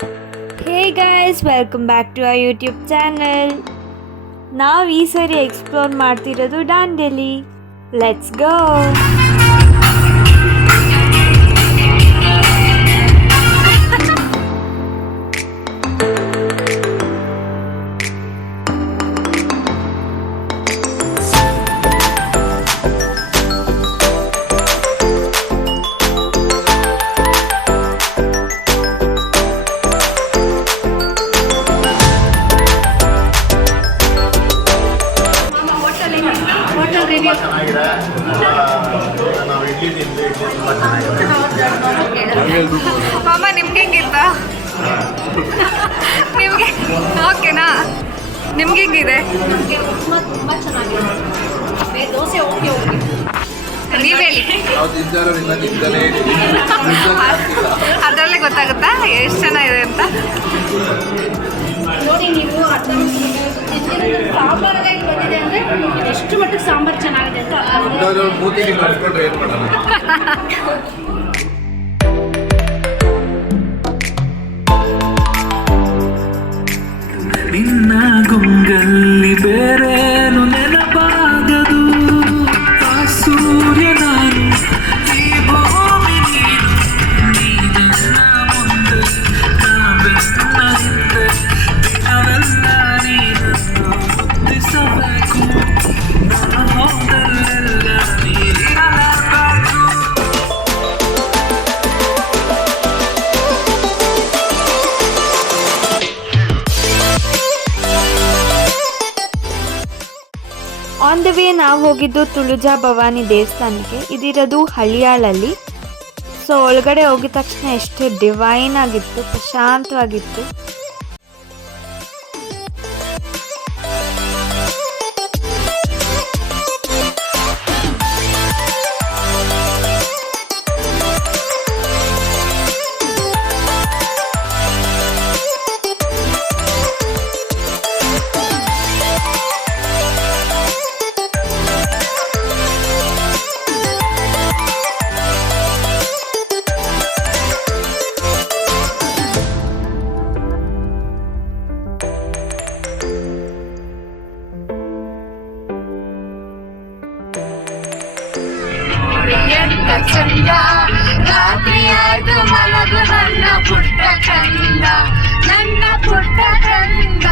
Hey guys, welcome back to our YouTube channel. ನಾವು ಈ ಸರಿ ಎಕ್ಸ್ಪ್ಲೋರ್ ಮಾಡ್ತಿರೋದು ಡಾಂಡೆಲಿ. Let's go. ಮಾಮ ನಿಮ್ಗೆ ಹೆಂಗಿತ್ತ? ನಿಮಗೆ ಓಕೆನಾ? ನಿಮ್ಗೆ ಹೆಂಗಿದೆ? ನೀವು ಹೇಳಿ, ಅದರಲ್ಲೇ ಗೊತ್ತಾಗುತ್ತಾ ಎಷ್ಟು ಚೆನ್ನಾಗಿದೆ ಅಂತ. ನೋಡಿ, ನೀವು ಸಾಂಬಾರಲ್ಲೇ ಬಂದಿದೆ ಅಂದರೆ ಎಷ್ಟು ಮಟ್ಟಿಗೆ ಸಾಂಬಾರು ಚೆನ್ನಾಗಿದೆ ಅಂತ ನಿನ್ನ ಗುಂಗಲ್ಲಿ ಬೇರೇನು ನೆನಪಾಗದು. ಆ ಸೂರ್ಯ ನಾನು, ಈ ಭೂಮಿ ನೀನು, ನೀನನ್ನ ಮುಂದೆ ನಾ ಬೆನ್ನ ಹಿಂದೆ ದಿನವೆಲ್ಲ ನೀನನ್ನು ಮುದ್ದಿಸಬೇಕು. ನಾನು ಹೋದಲ್ಲೆಲ್ಲ ನೀನಿರಲೇಬೇಕು. ಆನ್ ದ ವೇ ನಾವು ಹೋಗಿದ್ದು ತುಳುಜಾ ಭವಾನಿ ದೇವಸ್ಥಾನಕ್ಕೆ. ಇದಿರೋದು ಹಳಿಯಾಳಲ್ಲಿ. ಸೊ ಒಳಗಡೆ ಹೋಗಿದ ತಕ್ಷಣ ಎಷ್ಟು ಡಿವೈನ್ ಆಗಿತ್ತು, ಪ್ರಶಾಂತವಾಗಿತ್ತು. ಚಂದ ರಾತ್ರಿಯಾಯ್ತು ಮಲಗು ನನ್ನ ಪುಟ್ಟ ಕಂದ, ನನ್ನ ಪುಟ್ಟ ಕಂದ.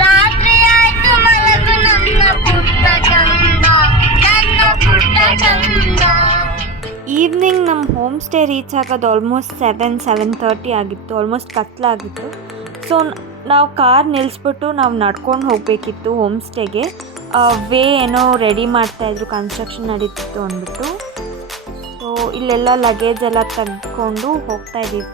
ರಾತ್ರಿಯಾಯ್ತು ಮಲಗು ನನ್ನ ಪುಟ್ಟ ಕಂದ, ನನ್ನ ಪುಟ್ಟ ಕಂದ. ಈವ್ನಿಂಗ್ ನಮ್ಮ ಹೋಮ್ ಸ್ಟೇ ರೀಚ್ ಆಗೋದು ಆಲ್ಮೋಸ್ಟ್ 7:30 ಆಗಿತ್ತು. ಆಲ್ಮೋಸ್ಟ್ ಕತ್ಲಾಗಿತ್ತು. ಸೊ ನಾವು ಕಾರ್ ನಿಲ್ಲಿಸ್ಬಿಟ್ಟು ನಾವು ನಡ್ಕೊಂಡು ಹೋಗಬೇಕಿತ್ತು ಹೋಮ್ ಸ್ಟೇಗೆ. ವೇ ಏನೋ ರೆಡಿ ಮಾಡ್ತಾಯಿದ್ರು, ಕನ್ಸ್ಟ್ರಕ್ಷನ್ ನಡೀತಿತ್ತು ಅಂದ್ಬಿಟ್ಟು. ಸೊ ಇಲ್ಲೆಲ್ಲ ಲಗೇಜ್ ಎಲ್ಲ ತೆಗೆದುಕೊಂಡು ಹೋಗ್ತಾಯಿದ್ದೀವಿ.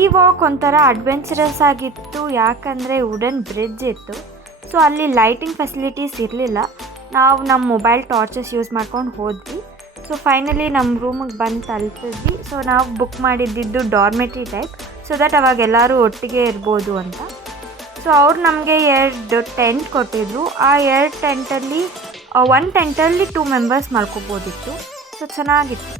ಈ ವಾಕ್ ಒಂಥರ ಅಡ್ವೆಂಚರಸ್ ಆಗಿತ್ತು, ಯಾಕಂದರೆ ವುಡನ್ ಬ್ರಿಡ್ಜ್ ಇತ್ತು. ಸೊ ಅಲ್ಲಿ ಲೈಟಿಂಗ್ ಫೆಸಿಲಿಟೀಸ್ ಇರಲಿಲ್ಲ. ನಾವು ನಮ್ಮ ಮೊಬೈಲ್ ಟಾರ್ಚಸ್ ಯೂಸ್ ಮಾಡ್ಕೊಂಡು ಹೋದ್ವಿ. ಸೊ ಫೈನಲಿ ನಮ್ಮ ರೂಮಿಗೆ ಬಂದು ತಲುಪಿದ್ವಿ. ಸೊ ನಾವು ಬುಕ್ ಮಾಡಿದ್ದಿದ್ದು ಡಾರ್ಮೆಟ್ರಿ ಟೈಪ್, ಸೊ ದಟ್ ಅವಾಗ ಎಲ್ಲರೂ ಒಟ್ಟಿಗೆ ಇರ್ಬೋದು ಅಂತ. ಸೊ ಅವ್ರು ನಮಗೆ 2 ಟೆಂಟ್ ಕೊಟ್ಟಿದ್ರು. ಆ 2 ಟೆಂಟಲ್ಲಿ 1 ಟೆಂಟಲ್ಲಿ 2 ಮೆಂಬರ್ಸ್ ಮಲ್ಕೋಬೋದಿತ್ತು. ಸೊ ಚೆನ್ನಾಗಿತ್ತು.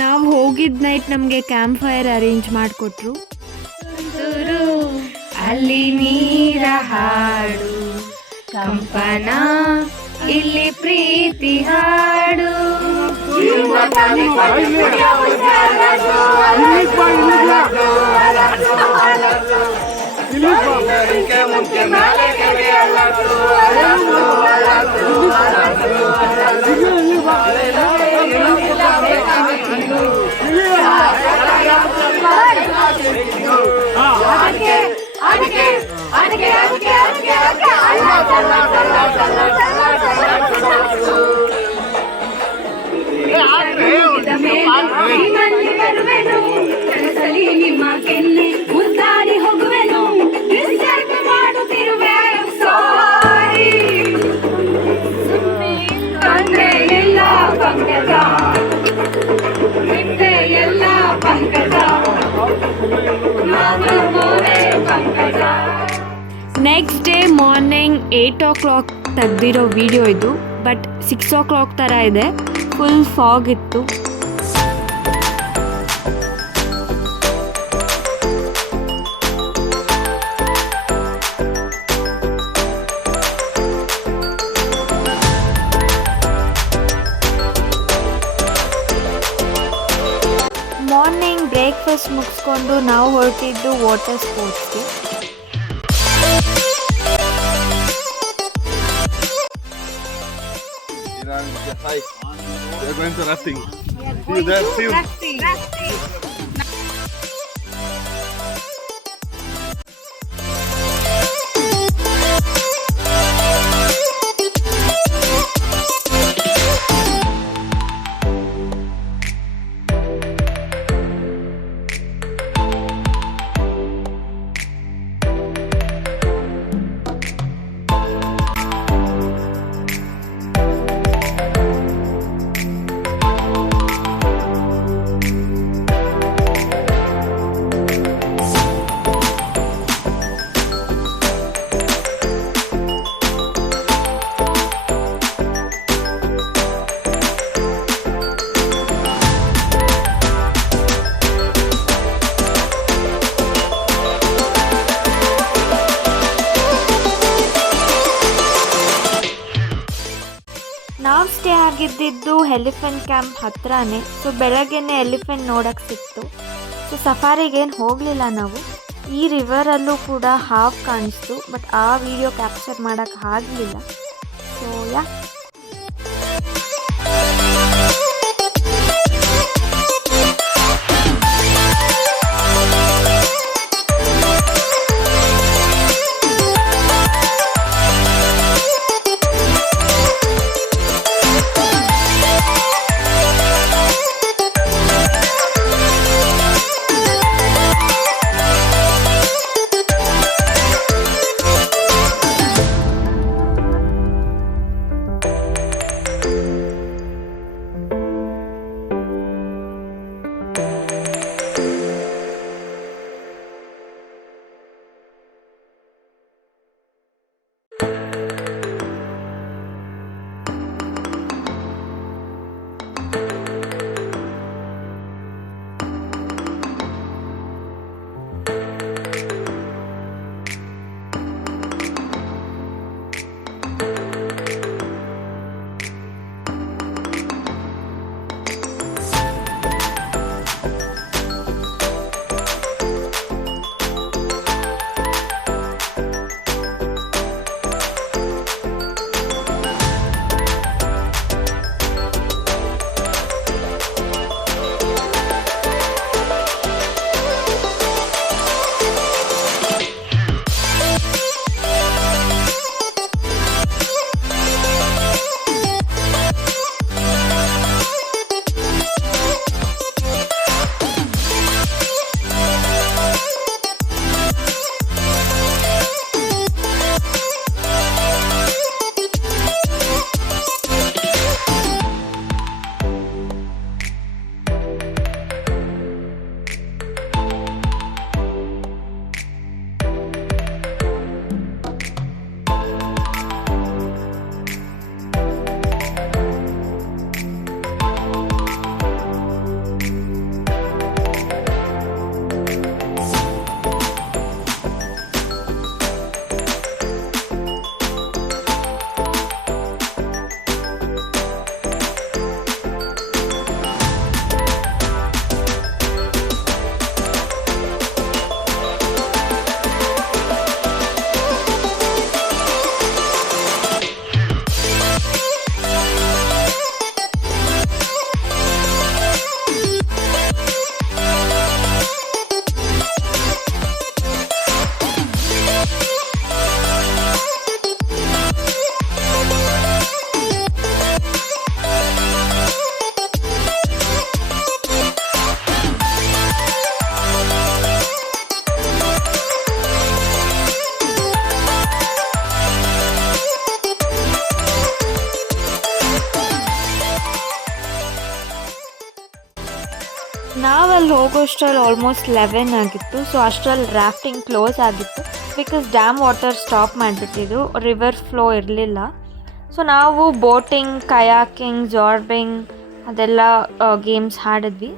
ನಾವು ಹೋಗಿದ್ದ ನೈಟ್ ನಮಗೆ ಕ್ಯಾಂಪ್ ಫೈರ್ ಅರೇಂಜ್ ಮಾಡಿಕೊಟ್ರು. ಅಲ್ಲಿ ನೀರ ಹಾಡು ಕಂಪನ, ಇಲ್ಲಿ ಪ್ರೀತಿ ಹಾಡು. ನಿಮ್ಮಲ್ಲಿ ಬರುವೆನು ಕನಸಲಿ ನಿಮ್ಮ ಕೆನ್ನೆ ಮುದ್ದಾಡಿ ಹೋಗುವೆನು ಡಿಸ್ಟರ್ಬ್ ಮಾಡುತ್ತಿರುವೆ ಸಾರಿ ತಂದೆ ಎಲ್ಲ ಪಂಕಜ ಬಿಟ್ಟೆ ಎಲ್ಲ ಪಂಕಜ ನಾನು ಮೋರೆ ಪಂಕಜ. ನೆಕ್ಸ್ಟ್ ಡೇ ಮಾರ್ನಿಂಗ್ 8 o'clock ತೆಗ್ದಿರೋ ವಿಡಿಯೋ ಇದು, ಬಟ್ 6 o'clock ಥರ ಇದೆ. ಫುಲ್ ಫಾಗ್ ಇತ್ತು. ಮಾರ್ನಿಂಗ್ ಬ್ರೇಕ್ಫಾಸ್ಟ್ ಮುಗಿಸ್ಕೊಂಡು ನಾವು ಹೊರಟಿದ್ದು water ಸ್ಪೋರ್ಟ್ಸ್ಗೆ. Hi. We are going to rafting. See you there. See you. ನಾವು ಸ್ಟೇ ಆಗಿದ್ದಿದ್ದು ಎಲಿಫೆಂಟ್ ಕ್ಯಾಂಪ್ ಹತ್ರನೇ. ಸೊ ಬೆಳಗ್ಗೆನೇ ಎಲಿಫೆಂಟ್ ನೋಡೋಕ್ಕೆ ಸಿಕ್ತು. ಸೊ ಸಫಾರಿಗೇನು ಹೋಗಲಿಲ್ಲ ನಾವು. ಈ ರಿವರಲ್ಲೂ ಕೂಡ ಹಾಫ್ ಕಾಣಿಸ್ತು, ಬಟ್ ಆ ವಿಡಿಯೋ ಕ್ಯಾಪ್ಚರ್ ಮಾಡೋಕ್ಕೆ ಆಗಲಿಲ್ಲ. ಸೊ ಯಾ ನಾವಲ್ಲಿ ಹೋಗೋಷ್ಟರಲ್ಲಿ ಆಲ್ಮೋಸ್ಟ್ 11 ಆಗಿತ್ತು. ಸೊ ಅಷ್ಟರಲ್ಲಿ ರಾಫ್ಟಿಂಗ್ ಕ್ಲೋಸ್ ಆಗಿತ್ತು ಬಿಕಾಸ್ ಡ್ಯಾಮ್ ವಾಟರ್ ಸ್ಟಾಪ್ ಮಾಡಿಬಿಟ್ಟಿದ್ರು, ರಿವರ್ ಫ್ಲೋ ಇರಲಿಲ್ಲ. ಸೊ ನಾವು ಬೋಟಿಂಗ್, ಕಯಾಕಿಂಗ್, ಜಾರ್ಬಿಂಗ್ ಅದೆಲ್ಲ ಗೇಮ್ಸ್ ಆಡಿದ್ವಿ.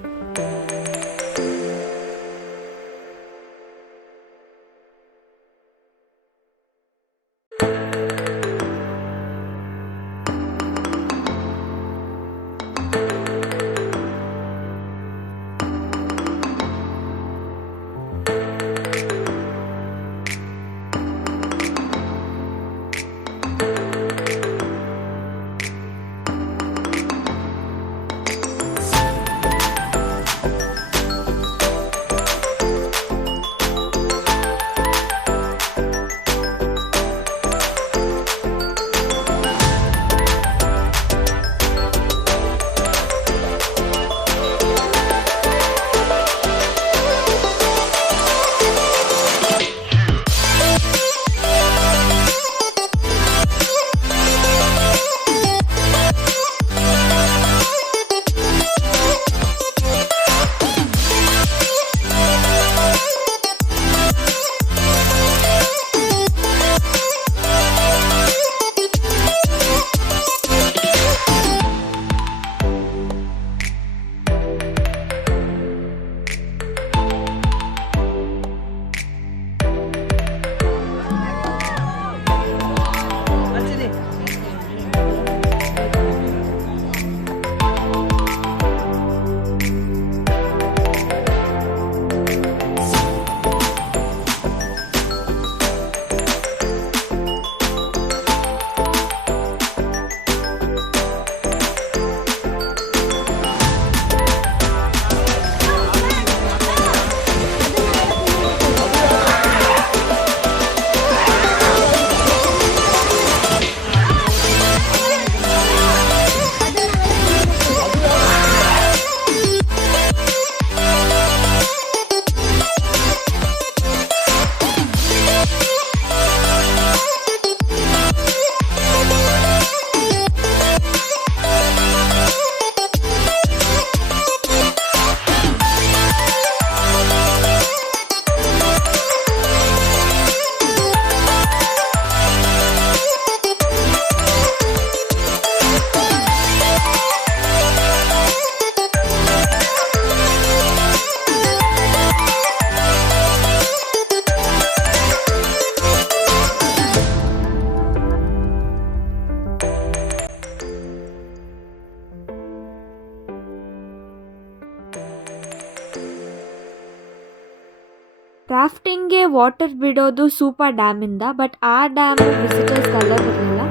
ರಾಫ್ಟಿಂಗ್ಗೆ ವಾಟರ್ ಬಿಡೋದು ಸೂಪರ್ ಡ್ಯಾಮಿಂದ, ಬಟ್ ಆ ಡ್ಯಾಮ್ ವಿಸಿಟರ್ಸ್ ಅಲೋ ಇರಲಿಲ್ಲ.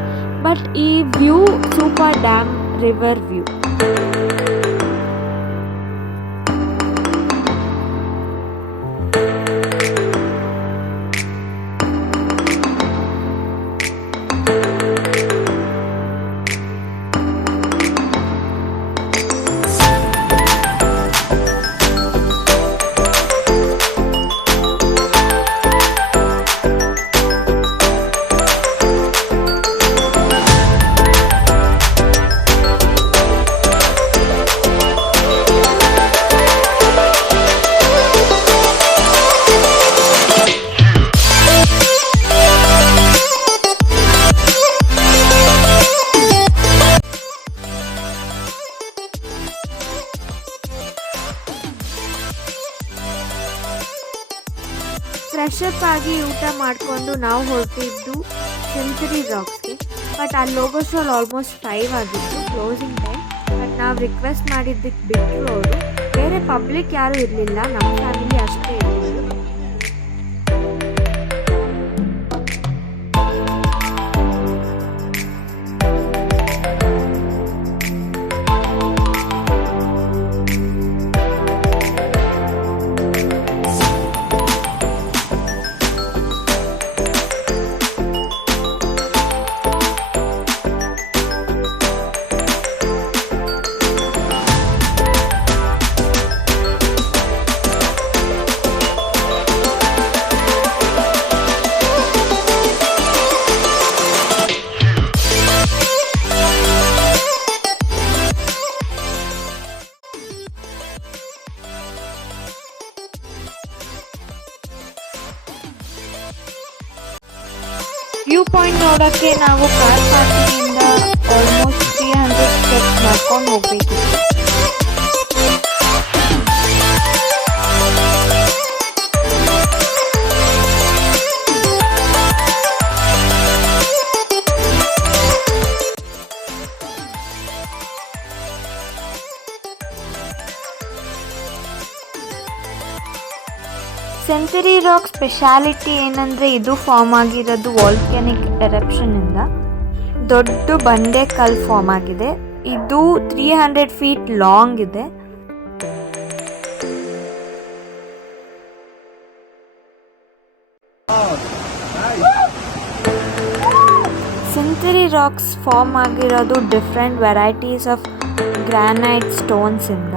ಬಟ್ ಈ view Supa dam river view. Fresh up ಆಗಿ ಊಟ ಮಾಡಿಕೊಂಡು ನಾವು ಹೊರಟಿದ್ದು ಸೆಂಚುರಿ ರಾಕ್ಸ್ಗೆ. ಬಟ್ ಅಲ್ಲಿ ಹೋಗೋಷ್ಟ್ರಲ್ಲಿ ಆಲ್ಮೋಸ್ಟ್ 5 ಆಗಿತ್ತು ಕ್ಲೋಸಿಂಗ್ ಟೈಮ್. ಬಟ್ ನಾವು ರಿಕ್ವೆಸ್ಟ್ ಮಾಡಿದ್ದಕ್ಕೆ ಬಿಟ್ಟರು ಅವರು. ಬೇರೆ ಪಬ್ಲಿಕ್ ಯಾರೂ ಇರಲಿಲ್ಲ, ನಮ್ಮ ಫ್ಯಾಮಿಲಿ ಅಷ್ಟೇ ಇರಲಿಲ್ಲ. ಉಂಪಕ್ಕೆ ನಾವು ಕಾರ್ ಪಾರ್ಕಿಂಗಿಂದ ಆಲ್ಮೋಸ್ಟ್ 300 ಸ್ಟೆಪ್ಸ್ ಮಾಡ್ಕೊಂಡು ಹೋಗ್ಬೇಕಿತ್ತು. ಸೆಂಚುರಿ ರಾಕ್ ಸ್ಪೆಷಾಲಿಟಿ ಏನಂದರೆ ಇದು ಫಾರ್ಮ್ ಆಗಿರೋದು ವಾಲ್ಕ್ಯಾನಿಕ್ ಎರಪ್ಷನ್ನಿಂದ ದೊಡ್ಡ ಬಂಡೆ ಕಲ್ಲು ಫಾರ್ಮ್ ಆಗಿದೆ. ಇದು 300 ಫೀಟ್ ಲಾಂಗ್ ಇದೆ. ಸೆಂಚುರಿ ರಾಕ್ಸ್ ಫಾರ್ಮ್ ಆಗಿರೋದು ಡಿಫ್ರೆಂಟ್ ವೆರೈಟೀಸ್ ಆಫ್ ಗ್ರಾನೈಟ್ ಸ್ಟೋನ್ಸಿಂದ.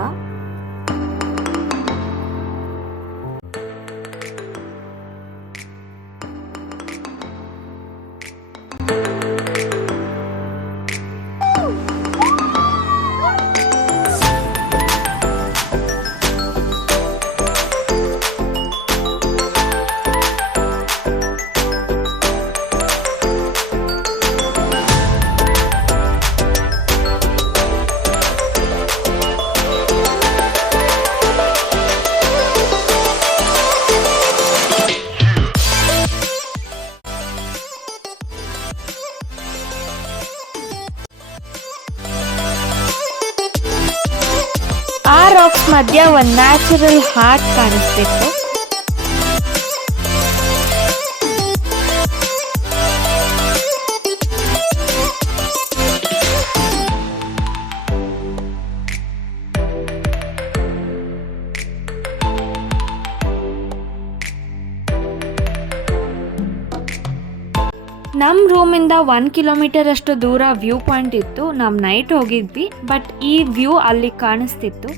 ಆ ರಾಕ್ಸ್ ಮಧ್ಯ ಒಂದು ನ್ಯಾಚುರಲ್ ಹಾರ್ಟ್ ಕಾಣಿಸ್ತಿತ್ತು. ನಮ್ಮ ರೂಮಿಂದ 1 ಕಿಲೋಮೀಟರ್ ಅಷ್ಟು ದೂರ ವ್ಯೂ ಪಾಯಿಂಟ್ ಇತ್ತು. ನಾವು ನೈಟ್ ಹೋಗಿದ್ವಿ, ಬಟ್ ಈ ವ್ಯೂ ಅಲ್ಲಿ ಕಾಣಿಸ್ತಿತ್ತು.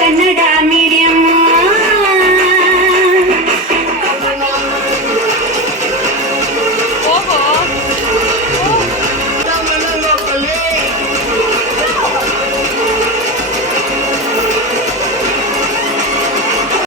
ಕನ್ನಡ ಮೀಡಿಯಂ